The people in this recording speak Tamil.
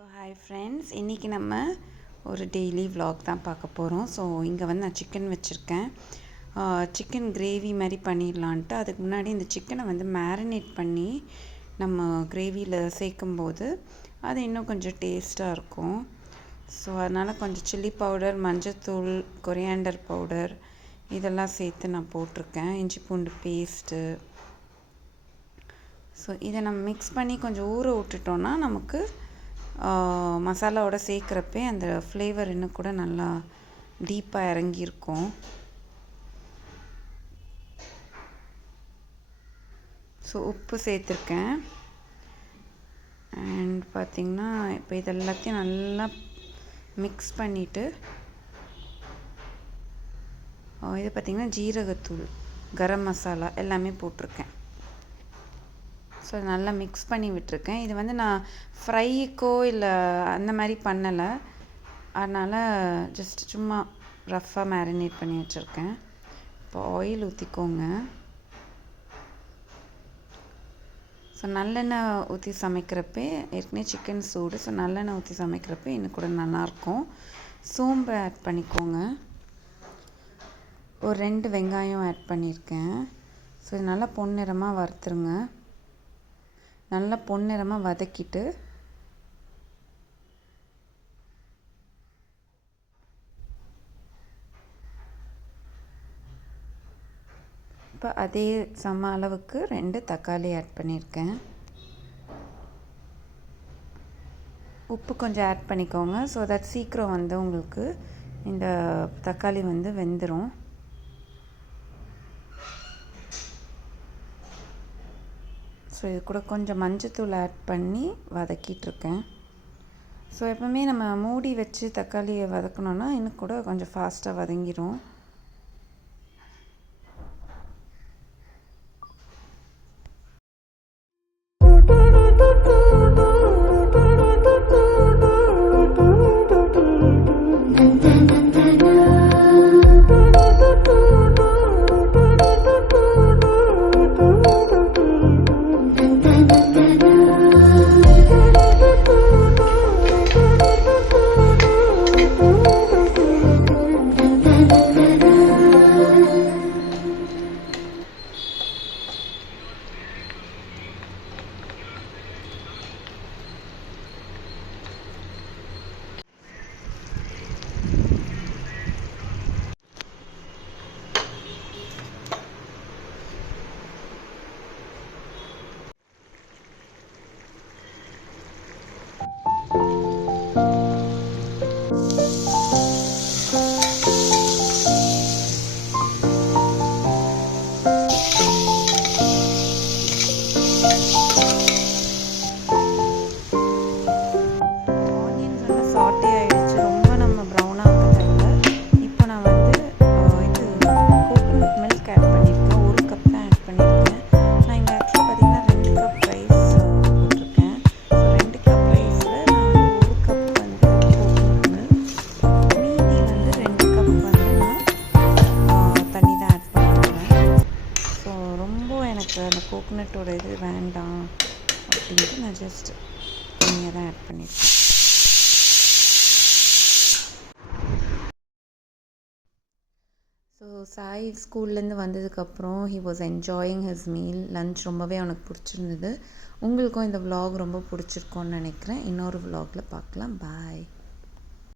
ஸோ ஹாய் ஃப்ரெண்ட்ஸ், இன்றைக்கி நம்ம ஒரு டெய்லி vlog தான் பார்க்க போகிறோம். ஸோ இங்கே வந்து நான் சிக்கன் வச்சுருக்கேன். சிக்கன் கிரேவி மாதிரி பண்ணிடலான்ட்டு அதுக்கு முன்னாடி இந்த சிக்கனை வந்து மேரினேட் பண்ணி நம்ம கிரேவியில் சேர்க்கும்போது அது இன்னும் கொஞ்சம் டேஸ்ட்டாக இருக்கும். ஸோ அதனால் கொஞ்சம் சில்லி பவுடர், மஞ்சத்தூள், கொரியாண்டர் பவுடர் இதெல்லாம் சேர்த்து நான் போட்டிருக்கேன். இஞ்சி பூண்டு பேஸ்ட்டு. ஸோ இதை நம்ம மிக்ஸ் பண்ணி கொஞ்சம் ஊற விட்டுட்டோன்னா நமக்கு மசாலாவோட சேர்க்குறப்பே அந்த ஃப்ளேவர் இன்னும் கூட நல்லா டீப்பாக இறங்கியிருக்கும். ஸோ உப்பு சேர்த்துருக்கேன். அண்ட் பார்த்திங்கன்னா இப்போ இதெல்லாத்தையும் நல்லா மிக்ஸ் பண்ணிவிட்டு இது பார்த்திங்கன்னா ஜீரகத்தூள், கரம் மசாலா எல்லாமே போட்டிருக்கேன். ஸோ நல்லா மிக்ஸ் பண்ணி விட்டுருக்கேன். இது வந்து நான் ஃப்ரைக்கோ இல்லை அந்த மாதிரி பண்ணலை, அதனால் ஜஸ்ட் சும்மா ரஃப்பாக மேரினேட் பண்ணி வச்சுருக்கேன். இப்போ ஆயில் ஊற்றிக்கோங்க. ஸோ நல்லெண்ணெய் ஊற்றி சமைக்கிறப்பே ஏற்கனவே சிக்கன் சூடு, ஸோ நல்லெண்ணெய் ஊற்றி சமைக்கிறப்ப இன்னும் கூட நல்லாயிருக்கும். சோம்பு ஆட் பண்ணிக்கோங்க. ஒரு 2 வெங்காயம் ஆட் பண்ணியிருக்கேன். ஸோ இது நல்லா பொன்னிறமாக வறுத்துருங்க. நல்லா பொன்னிறமாக வதக்கிட்டு இப்போ அதே சம அளவுக்கு 2 தக்காளி ஆட் பண்ணியிருக்கேன். உப்பு கொஞ்சம் ஆட் பண்ணிக்கோங்க. ஸோ தட் சீக்கிரம் வந்து உங்களுக்கு இந்த தக்காளி வந்து வெந்துடும். ஸோ இது கூட கொஞ்சம் மஞ்சத்தூள் ஆட் பண்ணி வதக்கிட்டுருக்கேன். ஸோ எப்போவுமே நம்ம மூடி வச்சு தக்காளியை வதக்கணுன்னா இன்னும் கூட கொஞ்சம் ஃபாஸ்ட்டாக வதங்கிடும். அந்த கோகோனட்டோட இது வேண்டாம் அப்படின்ட்டு நான் ஜஸ்ட் கம்மியாக தான் ஆட் பண்ணியிருக்கேன். ஸோ சாய் ஸ்கூல்லேருந்து வந்ததுக்கப்புறம் he was enjoying his meal. Lunch ரொம்பவே அவனுக்கு பிடிச்சிருந்தது. உங்களுக்கும் இந்த vlog ரொம்ப பிடிச்சிருக்கோன்னு நினைக்கிறேன். இன்னொரு vlogல பார்க்கலாம். பாய்.